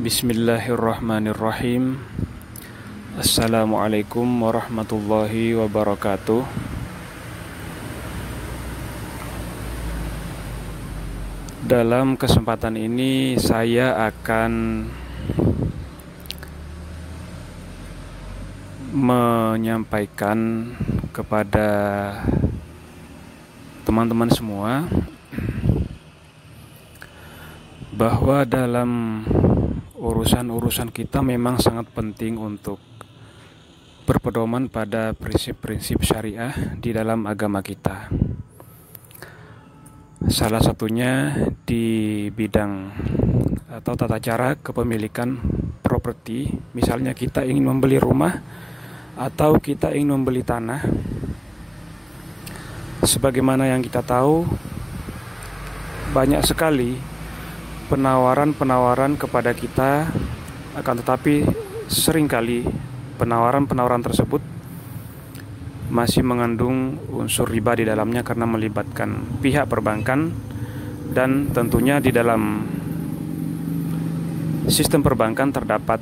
Bismillahirrahmanirrahim. Assalamualaikum warahmatullahi wabarakatuh. Dalam kesempatan ini saya akan menyampaikan kepada teman-teman semua bahwa dalam urusan-urusan kita memang sangat penting untuk berpedoman pada prinsip-prinsip syariah di dalam agama kita. Salah satunya di bidang atau tata cara kepemilikan properti. Misalnya kita ingin membeli rumah atau kita ingin membeli tanah. Sebagaimana yang kita tahu, banyak sekali penawaran-penawaran kepada kita, akan tetapi seringkali penawaran-penawaran tersebut masih mengandung unsur riba di dalamnya karena melibatkan pihak perbankan, dan tentunya di dalam sistem perbankan terdapat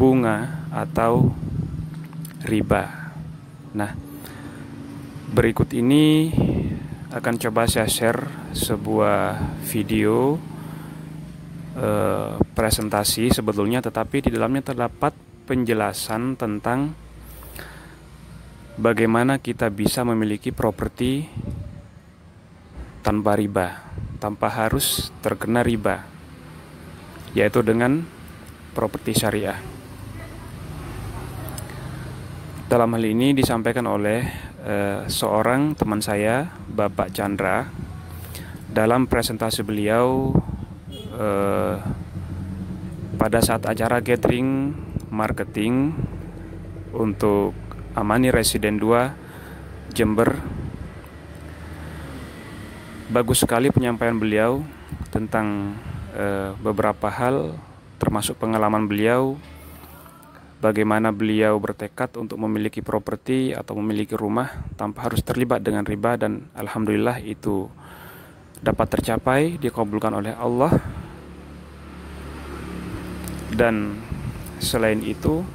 bunga atau riba. Nah, berikut ini akan coba saya share sebuah video presentasi sebetulnya, tetapi di dalamnya terdapat penjelasan tentang bagaimana kita bisa memiliki properti tanpa riba, tanpa harus terkena riba, yaitu dengan properti syariah. Dalam hal ini disampaikan oleh seorang teman saya, Bapak Chandra, dalam presentasi beliau pada saat acara gathering marketing untuk Amani Residen 2 Jember. Bagus sekali penyampaian beliau tentang beberapa hal, termasuk pengalaman beliau, bagaimana beliau bertekad untuk memiliki properti atau memiliki rumah tanpa harus terlibat dengan riba, dan alhamdulillah itu dapat tercapai, dikabulkan oleh Allah. Dan selain itu,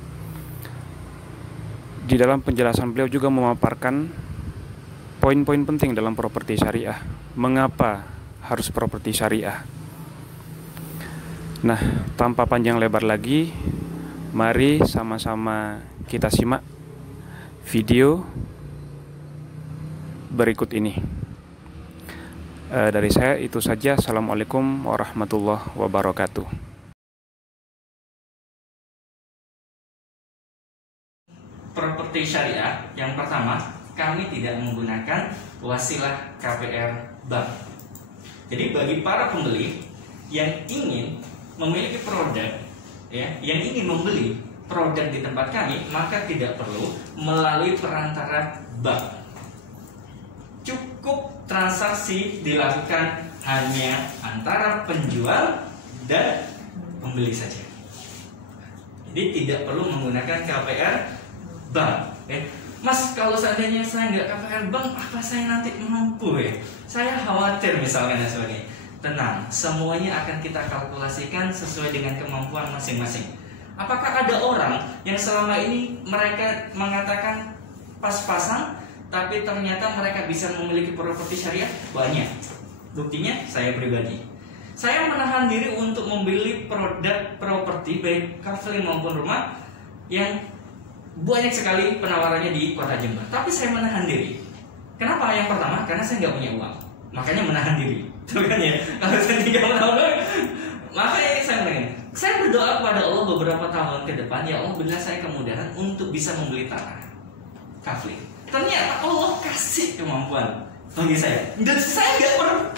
di dalam penjelasan beliau juga memaparkan poin-poin penting dalam properti syariah. Mengapa harus properti syariah? Nah, tanpa panjang lebar lagi, mari sama-sama kita simak video berikut ini. Dari saya itu saja. Assalamualaikum warahmatullahi wabarakatuh. Properti syariah, yang pertama, kami tidak menggunakan wasilah KPR bank. Jadi bagi para pembeli yang ingin memiliki produk, yang ingin membeli produk di tempat kami, maka tidak perlu melalui perantara bank. Cukup transaksi dilakukan hanya antara penjual dan pembeli saja. Jadi tidak perlu menggunakan KPR bank. Mas, kalau seandainya saya nggak KPR bank, apa saya nanti mampu Saya khawatir misalkan dan sebagainya. Tenang, semuanya akan kita kalkulasikan sesuai dengan kemampuan masing-masing. Apakah ada orang yang selama ini mereka mengatakan pas-pasan, tapi ternyata mereka bisa memiliki properti syariah? Banyak. Buktinya saya pribadi. Saya menahan diri untuk membeli produk properti baik kafling maupun rumah yang banyak sekali penawarannya di kota Jember, tapi saya menahan diri. Kenapa? Yang pertama, karena saya nggak punya uang, makanya menahan diri. Kan ya? Kalau saya tidak menahan uang, makanya saya menahan. Saya berdoa kepada Allah beberapa tahun ke depan, ya Allah, berilah saya kemudahan untuk bisa membeli tanah kafling. Ternyata Allah kasih kemampuan bagi saya, dan saya nggak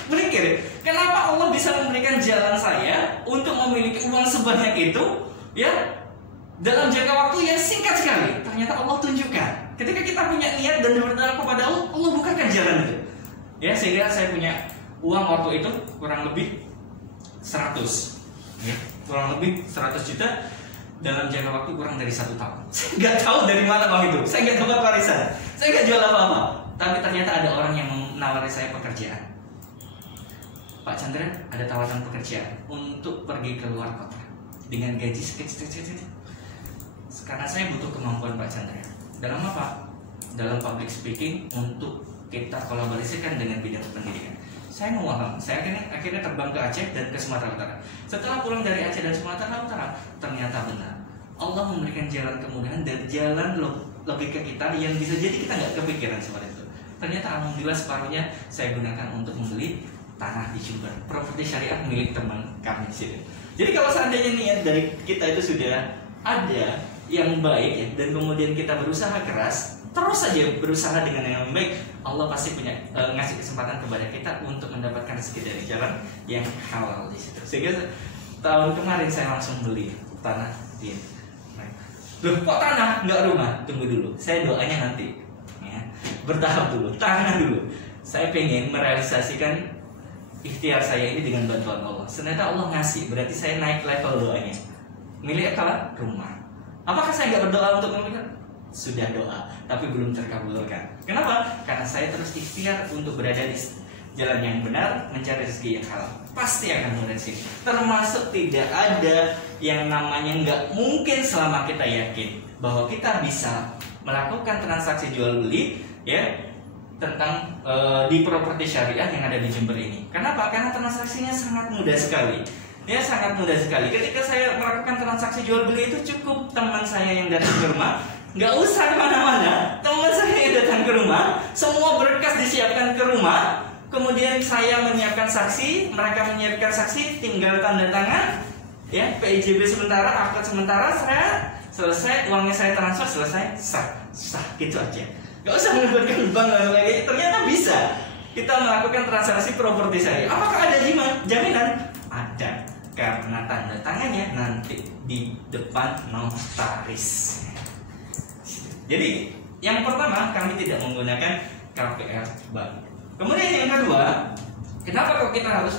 berpikir kenapa Allah bisa memberikan jalan saya untuk memiliki uang sebanyak itu, dalam jangka waktu yang singkat sekali. Ternyata Allah tunjukkan. Ketika kita punya niat dan berdoa kepada Allah, Allah bukakan jalan itu. Sehingga saya punya uang waktu itu kurang lebih 100 juta dalam jangka waktu kurang dari 1 tahun. Saya nggak tahu dari mana uang itu. Saya nggak dapat warisan. Saya nggak jual apa-apa. Tapi ternyata ada orang yang menawari saya pekerjaan. Pak Chandra, ada tawaran pekerjaan untuk pergi ke luar kota. dengan gaji sekecil-kecil. Karena saya butuh kemampuan Pak Chandra. Dalam apa? Dalam public speaking untuk kita kolaborasikan dengan bidang pendidikan. Saya mewaham, saya akhirnya terbang ke Aceh dan ke Sumatera Utara. Setelah pulang dari Aceh dan Sumatera Utara, ternyata benar Allah memberikan jalan kemudahan dan jalan logika kita yang bisa jadi kita nggak kepikiran seperti itu. Ternyata alhamdulillah separuhnya saya gunakan untuk membeli tanah di Jember, properti syariah milik teman kami di sini. Jadi kalau seandainya niat dari kita itu sudah ada yang baik ya, dan kemudian kita berusaha keras, terus saja berusaha dengan yang baik, Allah pasti punya ngasih kesempatan kepada kita untuk mendapatkan rezeki dari jalan yang halal di situ. Sehingga tahun kemarin saya langsung beli tanah di. Loh, kok tanah nggak rumah? Tunggu dulu, saya doanya nanti ya. Bertahap dulu, tanah dulu. Saya pengen merealisasikan ikhtiar saya ini dengan bantuan Allah. Ternyata Allah ngasih, berarti saya naik level doanya. Milik apa? Rumah. Apakah saya nggak berdoa untuk memiliki? Sudah doa, tapi belum terkabulkan. Kenapa? Karena saya terus ikhtiar untuk berada di jalan yang benar, mencari rezeki yang halal. Pasti akan mudah sih. Termasuk tidak ada yang namanya nggak mungkin selama kita yakin bahwa kita bisa melakukan transaksi jual beli ya tentang di properti syariah yang ada di Jember ini. Kenapa? Karena transaksinya sangat mudah sekali. Ya sangat mudah sekali. Ketika saya melakukan transaksi jual beli itu cukup teman saya yang datang ke rumah, nggak usah kemana-mana. Teman saya yang datang ke rumah, semua berkas disiapkan ke rumah. Kemudian saya menyiapkan saksi, mereka menyiapkan saksi, tinggal tanda tangan, ya PIJB sementara, akad sementara, saya selesai, uangnya saya transfer, selesai, sah, gitu aja. Gak usah melibatkan bank dan sebagainya. Ternyata bisa kita melakukan transaksi properti saya. Apakah ada jaminan? Ada, karena tanda tangannya nanti di depan notaris. Jadi yang pertama kami tidak menggunakan KPR bank. Kemudian yang kedua, kenapa kok kita harus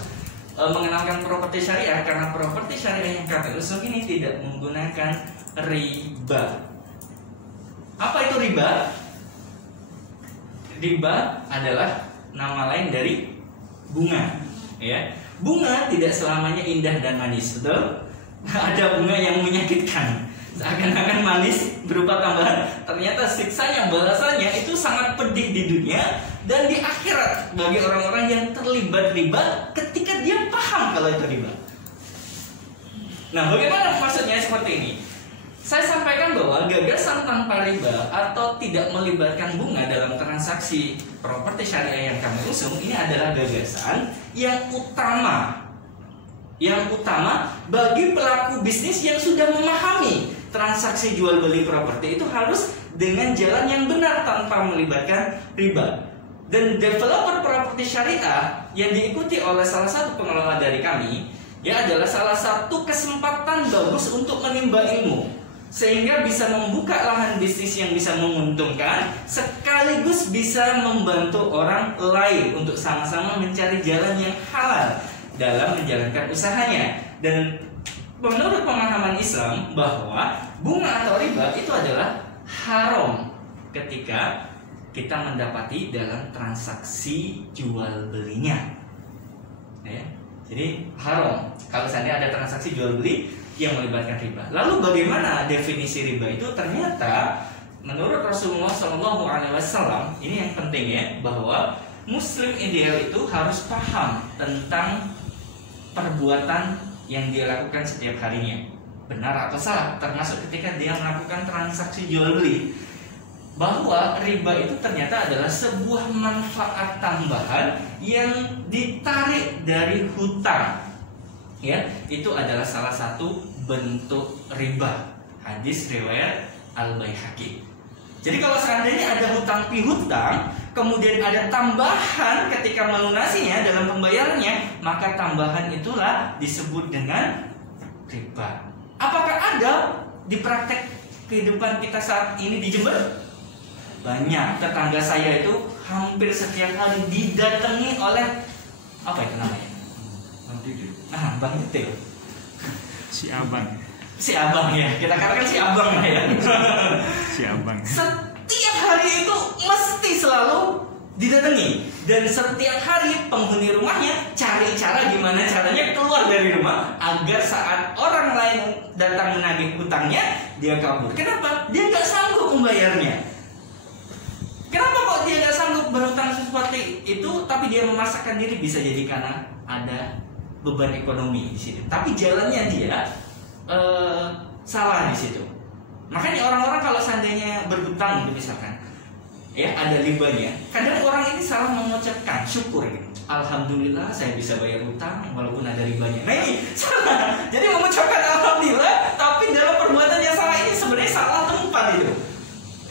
mengenalkan properti syariah? Karena properti syariah yang kami usung ini tidak menggunakan riba. Apa itu riba? Riba adalah nama lain dari bunga. Ya, bunga tidak selamanya indah dan manis, betul? Ada bunga yang menyakitkan. Seakan-akan manis berupa tambahan, ternyata siksanya, balasannya itu sangat pedih di dunia dan di akhirat bagi orang-orang yang terlibat riba ketika dia paham kalau itu riba. Nah, bagaimana maksudnya seperti ini? Saya sampaikan bahwa gagasan tanpa riba atau tidak melibatkan bunga dalam transaksi properti syariah yang kami usung ini adalah gagasan yang utama bagi pelaku bisnis yang sudah memahami transaksi jual beli properti itu harus dengan jalan yang benar tanpa melibatkan riba. Dan developer properti syariah yang diikuti oleh salah satu pengelola dari kami ya adalah salah satu kesempatan bagus untuk menimba ilmu, sehingga bisa membuka lahan bisnis yang bisa menguntungkan sekaligus bisa membantu orang lain untuk sama-sama mencari jalan yang halal dalam menjalankan usahanya. Dan menurut pemahaman Islam bahwa bunga atau riba itu adalah haram ketika kita mendapati dalam transaksi jual belinya ya. Jadi haram kalau seandainya ada transaksi jual beli yang melibatkan riba. Lalu bagaimana definisi riba itu? Ternyata menurut Rasulullah SAW ini yang penting ya, bahwa Muslim ideal itu harus paham tentang perbuatan yang dia lakukan setiap harinya, benar atau salah, termasuk ketika dia melakukan transaksi jual beli. Bahwa riba itu ternyata adalah sebuah manfaat tambahan yang ditarik dari hutang. Ya, itu adalah salah satu bentuk riba. Hadis riwayat Al-Baihaqi. Jadi kalau seandainya ada hutang pihutang, kemudian ada tambahan ketika melunasinya dalam pembayarannya, maka tambahan itulah disebut dengan riba. Apakah ada di praktek kehidupan kita saat ini di Jember? Banyak. Tetangga saya itu hampir setiap hari didatangi oleh apa itu namanya? Bang Detail. Si abang Ya. Kita katakan si abang lah ya. Si abang. Setiap hari itu mesti selalu didatangi, dan setiap hari penghuni rumahnya cari cara gimana caranya keluar dari rumah agar saat orang lain datang menagih hutangnya dia kabur. Kenapa? Dia nggak sanggup membayarnya. Kenapa kok dia nggak sanggup berhutang seperti itu? Tapi dia memaksakan diri, bisa jadi karena ada beban ekonomi di situ. Tapi jalannya dia salah di situ. Makanya orang-orang kalau seandainya berhutang gitu misalkan, ya ada ribanya. Kadang orang ini salah mengucapkan syukur gitu. Alhamdulillah saya bisa bayar hutang walaupun ada ribanya. Nah ini salah. Jadi mengucapkan alhamdulillah tapi dalam perbuatan yang salah ini sebenarnya salah tempat itu.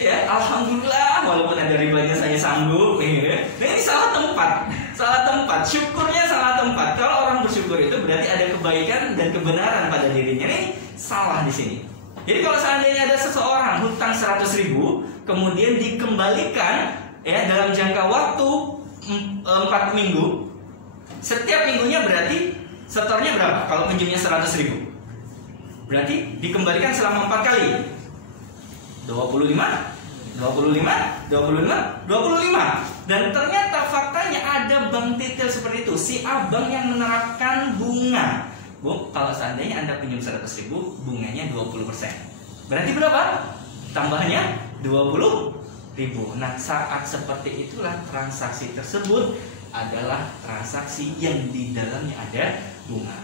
Ya, alhamdulillah walaupun ada ribanya saya sanggup. Ya. Nah ini salah tempat. Salah tempat. Syukurnya salah tempat. Kalau orang bersyukur itu berarti ada kebaikan dan kebenaran pada dirinya. Ini salah di sini. Jadi kalau seandainya ada seseorang hutang 100.000 kemudian dikembalikan ya dalam jangka waktu 4 minggu, setiap minggunya berarti setornya berapa? Kalau pinjamnya 100.000 berarti dikembalikan selama 4 kali 25 dan ternyata faktanya ada bank titel seperti itu. Si abang yang menerapkan bunga, Bu, kalau seandainya Anda pinjam 100.000 bunganya 20%, berarti berapa? Tambahannya 20.000. Nah saat seperti itulah transaksi tersebut adalah transaksi yang di dalamnya ada bunga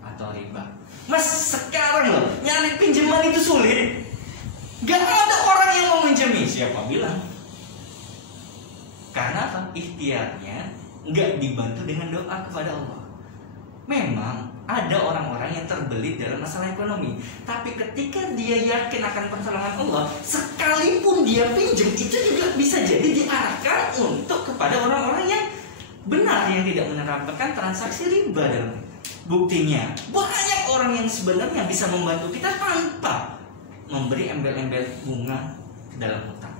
atau riba. Mas sekarang loh nyari pinjaman itu sulit. Gak ada orang yang mau minjemi. Siapa bilang? Karena apa? Ikhtiarnya gak dibantu dengan doa kepada Allah. Memang ada orang-orang yang terbelit dalam masalah ekonomi, tapi ketika dia yakin akan pertolongan Allah, sekalipun dia pinjam itu juga bisa jadi diarahkan untuk kepada orang-orang yang benar, yang tidak menerapkan transaksi riba dalam. Buktinya banyak orang yang sebenarnya bisa membantu kita tanpa memberi embel-embel bunga dalam hutang.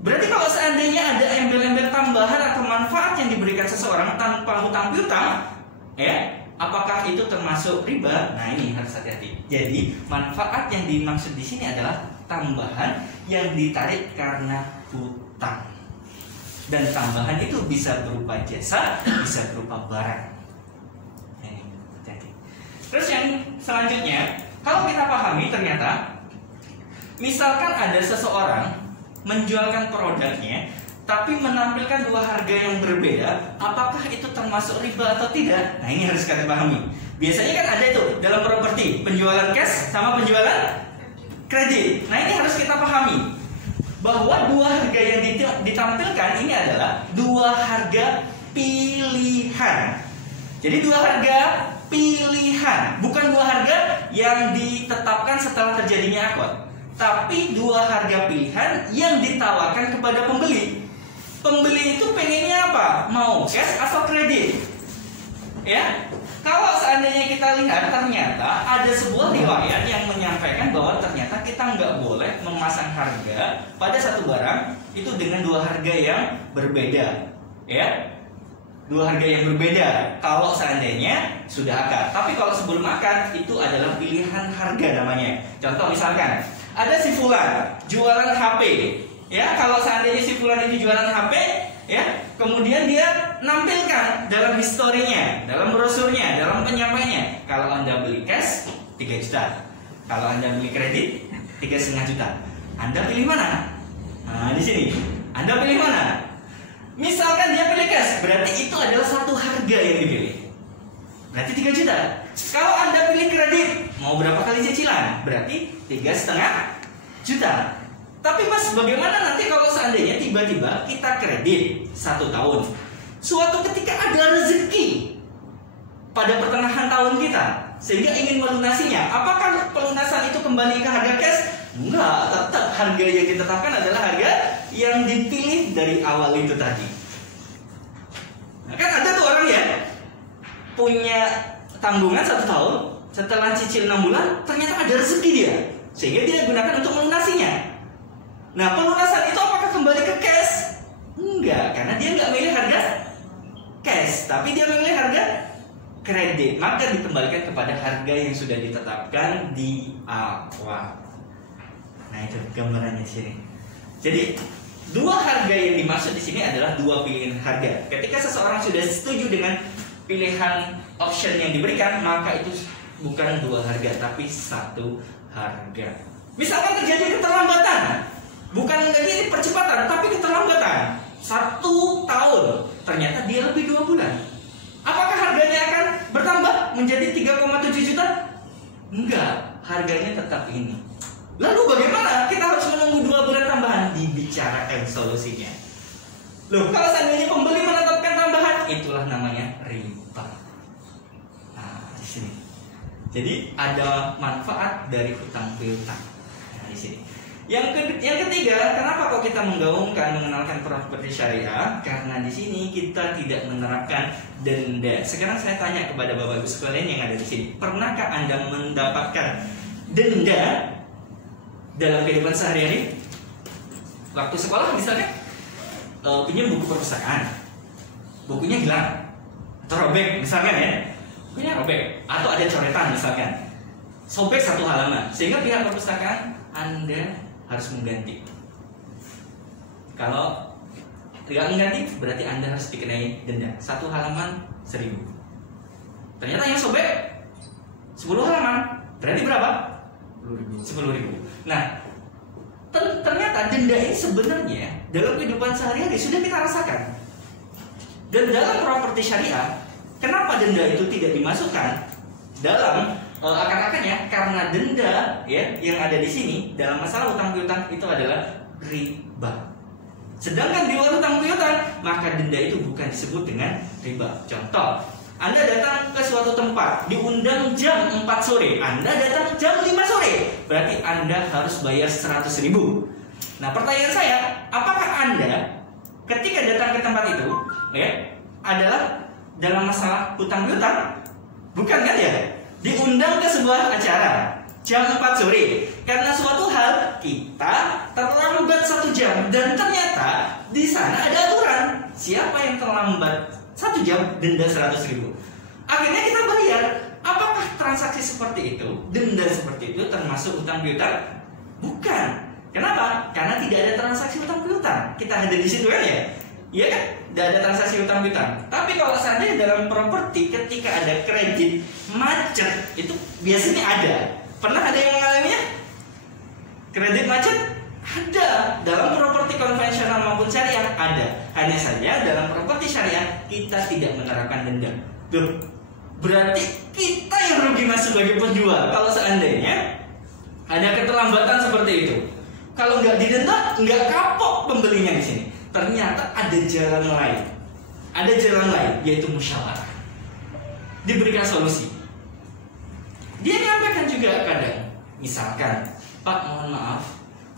Berarti kalau seandainya ada embel-embel tambahan atau manfaat yang diberikan seseorang tanpa hutang piutang, ya, apakah itu termasuk riba? Nah ini harus hati-hati. Jadi manfaat yang dimaksud di sini adalah tambahan yang ditarik karena hutang. Dan tambahan itu bisa berupa jasa, bisa berupa barang. Ini hati-hati. Terus yang selanjutnya, kalau kita pahami ternyata misalkan ada seseorang menjualkan produknya tapi menampilkan dua harga yang berbeda, apakah itu termasuk riba atau tidak? Nah ini harus kita pahami. Biasanya kan ada itu dalam properti, penjualan cash sama penjualan kredit. Nah ini harus kita pahami bahwa dua harga yang ditampilkan ini adalah dua harga pilihan. Jadi dua harga pilihan, bukan dua harga yang ditetapkan setelah terjadinya akad, tapi dua harga pilihan yang ditawarkan kepada pembeli. Pembeli itu pengennya apa? Mau cash atau kredit? Ya, kalau seandainya kita lihat ternyata ada sebuah riwayat yang menyampaikan bahwa ternyata kita nggak boleh memasang harga pada satu barang itu dengan dua harga yang berbeda. Ya, dua harga yang berbeda kalau seandainya sudah akad. Tapi kalau sebelum akad itu adalah pilihan harga namanya. Contoh misalkan ada si fulan jualan HP, ya kalau seandainya si fulan ini jualan HP, ya kemudian dia nampilkan dalam historinya, dalam brosurnya, dalam penyampaiannya, kalau Anda beli cash 3 juta, kalau Anda beli kredit 3,5 juta, Anda pilih mana? Nah di sini Anda pilih mana? Misalkan dia pilih cash, berarti itu adalah satu harga yang dipilih, berarti 3 juta. Kalau Anda pilih kredit, mau berapa kali cicilan? Berarti 3,5 juta. Tapi Mas, bagaimana nanti kalau seandainya tiba-tiba kita kredit 1 tahun, suatu ketika ada rezeki pada pertengahan tahun kita sehingga ingin melunasinya, apakah pelunasan itu kembali ke harga cash? Enggak, tetap harga yang ditetapkan adalah harga yang dipilih dari awal itu tadi. Nah, kan ada tuh orang ya punya tanggungan 1 tahun, setelah cicil 6 bulan ternyata ada rezeki dia sehingga dia gunakan untuk melunasinya. Nah pelunasan itu apakah kembali ke cash? Enggak, karena dia nggak milih harga cash, tapi dia memilih harga kredit, maka dikembalikan kepada harga yang sudah ditetapkan di awal. Nah itu gambarannya di sini. Jadi Dua harga yang dimaksud di sini adalah dua pilihan harga. Ketika seseorang sudah setuju dengan pilihan option yang diberikan, maka itu bukan dua harga, tapi satu harga. Misalkan terjadi keterlambatan, bukan lagi percepatan, tapi keterlambatan 1 tahun, ternyata dia lebih 2 bulan. Apakah harganya akan bertambah menjadi 3,7 juta? Enggak, harganya tetap ini. Lalu bagaimana? Kita harus menunggu 2 bulan tambahan. Dibicarakan solusinya. Loh, kalau seandainya pembeli menetapkan tambahan, itulah namanya riba. Nah, di sini. Jadi ada manfaat dari hutang piutang. Nah, di sini. Yang ketiga, kenapa kok kita mengenalkan properti syariah? Karena di sini kita tidak menerapkan denda. Sekarang saya tanya kepada Bapak Ibu sekalian yang ada di sini, pernahkah Anda mendapatkan denda dalam kehidupan sehari-hari? Waktu sekolah misalnya, pinjam buku perpustakaan, bukunya hilang atau robek misalkan ya, bukunya robek atau ada coretan misalkan, sobek 1 halaman, sehingga pihak perpustakaan Anda harus mengganti. Kalau tidak mengganti, berarti Anda harus dikenai denda 1 halaman 1.000. Ternyata yang sobek 10 halaman, berarti berapa? 10.000. Nah, ternyata denda ini sebenarnya dalam kehidupan sehari-hari sudah kita rasakan. Dan dalam properti syariah, kenapa denda itu tidak dimasukkan dalam akad-akadnya? Karena denda ya yang ada di sini dalam masalah hutang piutang itu adalah riba. Sedangkan di luar hutang piutang, maka denda itu bukan disebut dengan riba. Contoh, Anda datang ke suatu tempat, diundang jam 4 sore, Anda datang jam 5 sore, berarti Anda harus bayar 100.000. Nah, pertanyaan saya, apakah Anda ketika datang ke tempat itu ya adalah dalam masalah hutang piutang? Bukan kan ya? Diundang ke sebuah acara jam 4 sore karena suatu hal kita terlambat 1 jam, dan ternyata di sana ada aturan siapa yang terlambat 1 jam denda 100.000. Akhirnya kita bayar. Apakah transaksi seperti itu, denda seperti itu termasuk hutang piutang? Bukan. Kenapa? Karena tidak ada transaksi hutang piutang. Kita ada di situ kan ya? Iya kan? Tidak ada transaksi hutang piutang. Tapi kalau seandainya dalam properti ketika ada kredit macet, itu biasanya ada. Pernah ada yang mengalaminya? Kredit macet? Ada. Dalam properti konvensional maupun syariah ada. Hanya saja dalam properti syariah kita tidak menerapkan denda. Duh, berarti kita yang rugi mas sebagai penjual kalau seandainya ada keterlambatan seperti itu. Kalau nggak didenda, nggak kapok pembelinya di sini. Ternyata ada jalan lain. Ada jalan lain, yaitu musyawarah. Diberikan solusi. Dia nyampaikan juga kadang, misalkan, Pak mohon maaf,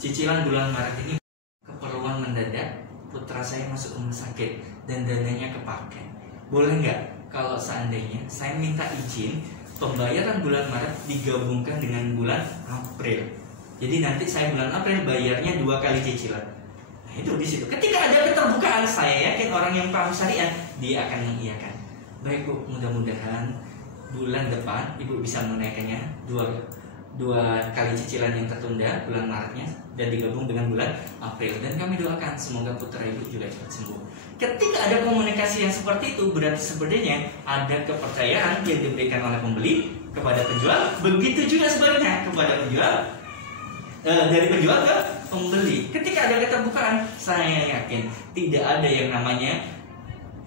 cicilan bulan Maret ini keperluan mendadak, putra saya masuk rumah sakit dan dananya kepakai. Boleh nggak kalau seandainya saya minta izin pembayaran bulan Maret digabungkan dengan bulan April? Jadi nanti saya bulan April bayarnya 2 kali cicilan. Nah, itu di situ. Ketika ada keterbukaan, saya yakin orang yang paham syariah dia akan mengiyakan. Baik Bu, mudah-mudahan bulan depan Ibu bisa menaikkannya 2 kali cicilan yang tertunda bulan Maretnya dan digabung dengan bulan April, dan kami doakan semoga putra Ibu juga cepat sembuh. Ketika ada komunikasi yang seperti itu, berarti sebenarnya ada kepercayaan yang diberikan oleh pembeli kepada penjual, begitu juga sebaliknya kepada penjual, dari penjual ke pembeli. Ketika ada keterbukaan, saya yakin tidak ada yang namanya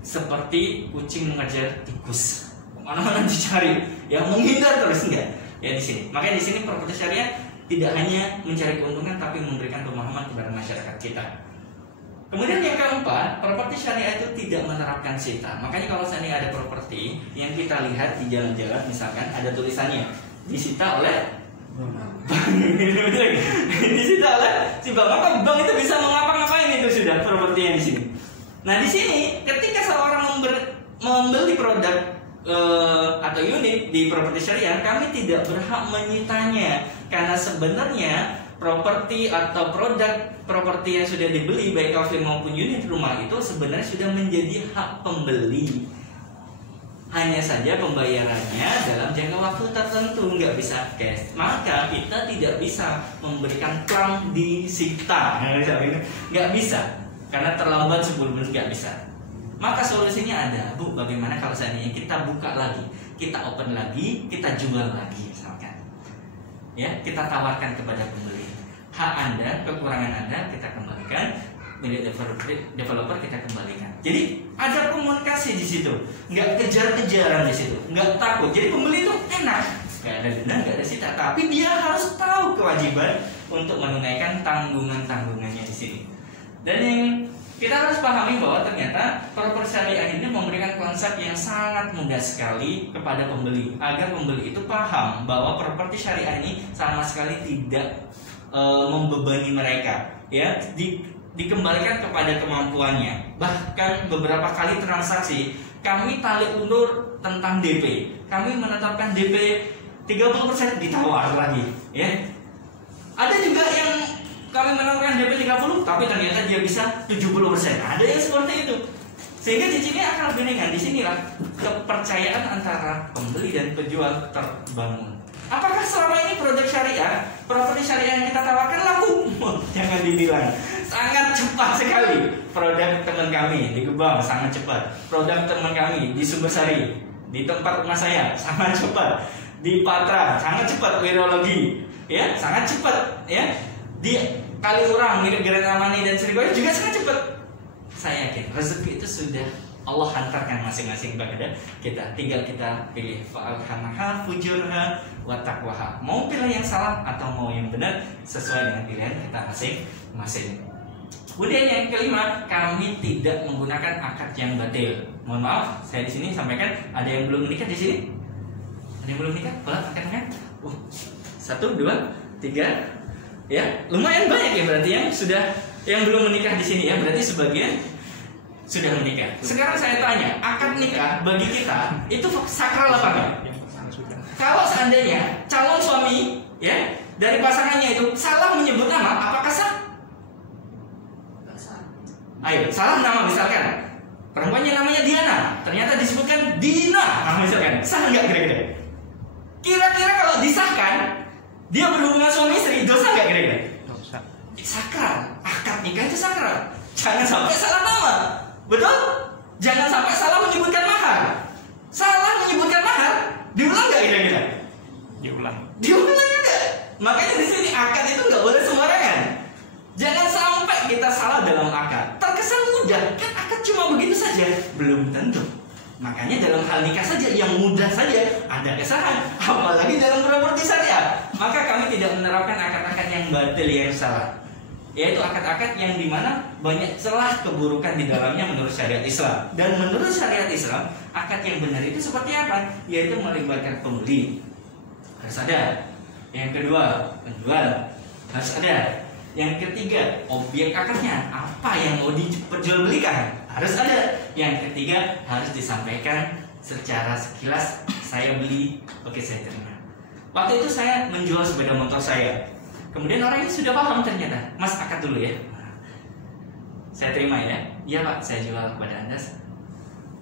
seperti kucing mengejar tikus, mana-mana dicari, yang menghindar terus, enggak. Ya di sini. Makanya di sini properti syariah tidak hanya mencari keuntungan, tapi memberikan pemahaman kepada masyarakat kita. Kemudian yang keempat, properti syariah itu tidak menerapkan sita. Makanya kalau seandainya ada properti yang kita lihat di jalan-jalan, misalkan ada tulisannya disita oleh disita oleh si bank, maka bank itu bisa mengapa-ngapain itu sudah properti yang di sini. Nah di sini ketika seorang membeli produk atau unit di properti syariah, kami tidak berhak menyitanya, karena sebenarnya properti atau produk properti yang sudah dibeli baik kafe maupun unit rumah itu sebenarnya sudah menjadi hak pembeli. hanya saja pembayarannya dalam jangka waktu tertentu, nggak bisa cash. Maka kita tidak bisa memberikan plan disita, nggak bisa, karena terlambat 10 bulan, nggak bisa. Maka solusinya ada, Bu. Bagaimana kalau seandainya kita buka lagi, kita open lagi, kita jual lagi, misalkan, ya, kita tawarkan kepada pembeli, hak Anda, kekurangan Anda kita kembalikan, milik developer kita kembalikan. Jadi ada komunikasi di situ, nggak kejar-kejaran di situ, nggak takut. Jadi pembeli itu enak, nggak ada denda, nggak ada sita, tapi dia harus tahu kewajiban untuk menunaikan tanggungannya di sini. Dan yang kita harus pahami bahwa ternyata properti syariah ini memberikan konsep yang sangat mudah sekali kepada pembeli, agar pembeli itu paham bahwa properti syariah ini sama sekali tidak membebani mereka, ya, dikembalikan kepada kemampuannya. Bahkan beberapa kali transaksi kami tarik ulur tentang DP, kami menetapkan DP 30% ditawar lagi, ya. Ada juga yang kami menawarkan DP 30, tapi ternyata dia bisa 70%. Ada yang seperti itu. Sehingga di sini akan lebih ringan. Di sinilah kepercayaan antara pembeli dan penjual terbangun. Apakah selama ini produk syariah, properti syariah yang kita tawarkan laku? Jangan dibilang. Sangat cepat sekali. Produk teman kami di Gebang sangat cepat. Produk teman kami di Sumbersari, di tempat rumah saya, sangat cepat. Di Patra sangat cepat. Wirologi, ya, sangat cepat, ya. Di Kaliurang, milik Grand Amani dan Srigoya juga sangat cepat. Saya yakin rezeki itu sudah Allah hantarkan masing-masing kepada kita. Tinggal kita pilih fa'alhamaha fujurha wa taqwaha. Mau pilih yang salah atau mau yang benar sesuai dengan pilihan kita masing-masing. Kemudian yang kelima, kami tidak menggunakan akad yang batil. Mohon maaf, saya di sini sampaikan ada yang belum menikah di sini. Ada yang belum menikah? Boleh akadnya? 1, 2, 3. Ya, lumayan banyak ya berarti yang belum menikah di sini, ya. Berarti sebagian sudah menikah. Sekarang saya tanya, akad nikah bagi kita itu sakral apa enggak? Kalau seandainya calon suami, ya, dari pasangannya itu salah menyebut nama, apakah sah? Ayo, salah nama misalkan. Perempuannya namanya Diana, ternyata disebutkan Dina, misalkan. Sah nggak kira-kira? Kira-kira kalau disahkan dia berhubungan suami istri, dosa nggak kira-kira? Dosa. Sakral, akad nikah itu sakral. Jangan sampai salah nama, betul? Jangan sampai salah menyebutkan mahar. Salah menyebutkan mahar, diulang nggak kira-kira? Diulang juga. Makanya di sini akad itu nggak boleh sembarangan. Jangan sampai kita salah dalam akad. Terkesan mudah, kan akad cuma begitu saja, belum tentu. Makanya dalam hal nikah saja yang mudah saja ada kesalahan, apalagi dalam properti syariah. Maka kami tidak menerapkan akad-akad yang batil, yang salah, yaitu akad-akad yang dimana banyak celah keburukan di dalamnya menurut syariat Islam. Dan menurut syariat Islam, akad yang benar itu seperti apa? Yaitu melibatkan pembeli, harus ada. Yang kedua, penjual, harus ada. Yang ketiga, objek akadnya apa yang mau diperjualbelikan, harus ada. Yang ketiga, harus disampaikan secara sekilas, saya beli, oke, saya terima. Waktu itu saya menjual sepeda motor saya. Kemudian orang ini sudah paham ternyata, Mas, akad dulu ya. Saya terima ya. Iya Pak, saya jual kepada Anda.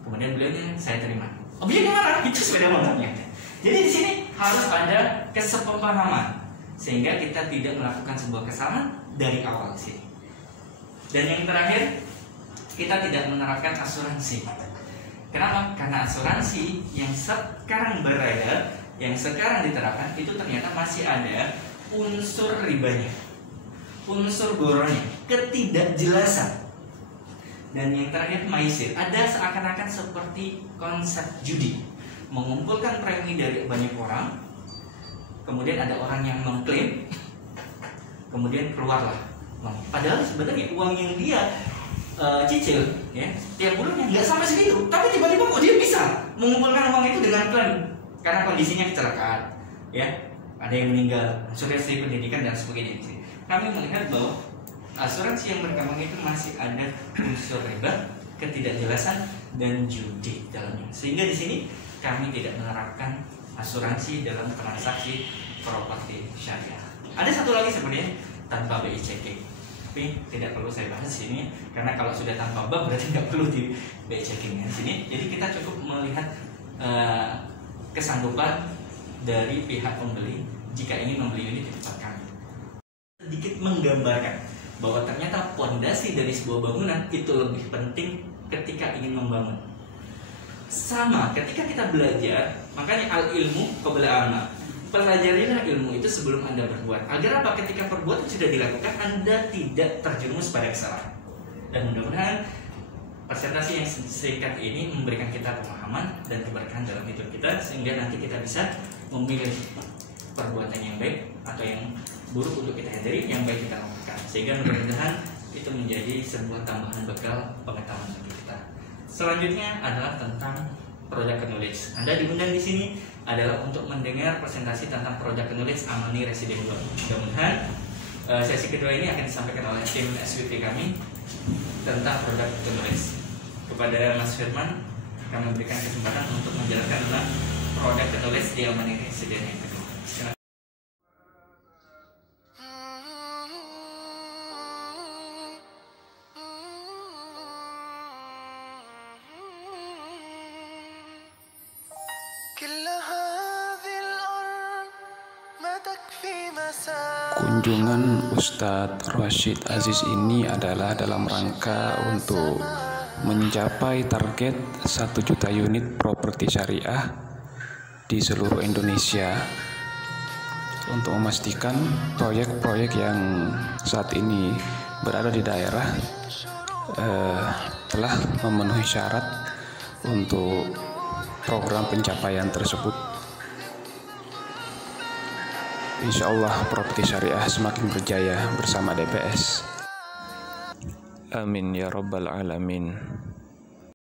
Kemudian beliaunya, saya terima. Objeknya mana? Itu sepeda motornya. Jadi di sini harus ada kesepahaman sehingga kita tidak melakukan sebuah kesalahan dari awal sih. Dan yang terakhir, kita tidak menerapkan asuransi. Kenapa? Karena asuransi yang sekarang beredar, yang sekarang diterapkan itu ternyata masih ada unsur ribanya, unsur goronya, ketidakjelasan. Dan yang terakhir maisir, ada seakan-akan seperti konsep judi, mengumpulkan premi dari banyak orang. Kemudian ada orang yang mengklaim, kemudian keluarlah uang. Padahal sebenarnya uang yang dia cicil, ya, tiap bulannya nggak sampai segitu, tapi tiba-tiba kok dia bisa mengumpulkan uang itu dengan klaim karena kondisinya kecelakaan, ya, ada yang meninggal, asuransi pendidikan dan sebagainya. Kami melihat bahwa asuransi yang berkembang itu masih ada unsur riba, ketidakjelasan dan judi dalamnya. Sehingga di sini kami tidak menerapkan asuransi dalam transaksi properti syariah. Ada satu lagi sebenarnya tanpa BI checking, tapi tidak perlu saya bahas di sini karena kalau sudah tanpa bab berarti nggak perlu di BI checking di sini. Jadi kita cukup melihat kesanggupan dari pihak pembeli jika ingin membeli unit di tempat kami. Sedikit menggambarkan bahwa ternyata pondasi dari sebuah bangunan itu lebih penting ketika ingin membangun. Sama ketika kita belajar, makanya al ilmu qabla amal. Pelajarilah ilmu itu sebelum Anda berbuat. Agar apa? Ketika perbuatan sudah dilakukan, Anda tidak terjerumus pada kesalahan. Dan mudah-mudahan presentasi yang singkat ini memberikan kita pemahaman dan keberkahan dalam hidup kita, sehingga nanti kita bisa memilih perbuatan yang baik atau yang buruk untuk kita hindari, yang baik kita lakukan, sehingga mudah-mudahan itu menjadi sebuah tambahan bekal pengetahuan bagi kita. Selanjutnya adalah tentang product knowledge. Anda diundang di sini adalah untuk mendengar presentasi tentang product knowledge Amani Resident Blog. Mudah-mudahan sesi kedua ini akan disampaikan oleh tim SWP kami tentang product knowledge. Kepada Mas Firman, kami memberikan kesempatan untuk menjelaskan tentang product knowledge di Amani Resident yang kedua. Kunjungan Ustadz Rashid Aziz ini adalah dalam rangka untuk mencapai target 1 juta unit properti syariah di seluruh Indonesia, untuk memastikan proyek-proyek yang saat ini berada di daerah telah memenuhi syarat untuk program pencapaian tersebut. Insya Allah properti syariah semakin berjaya bersama DPS. Amin ya rabbal alamin.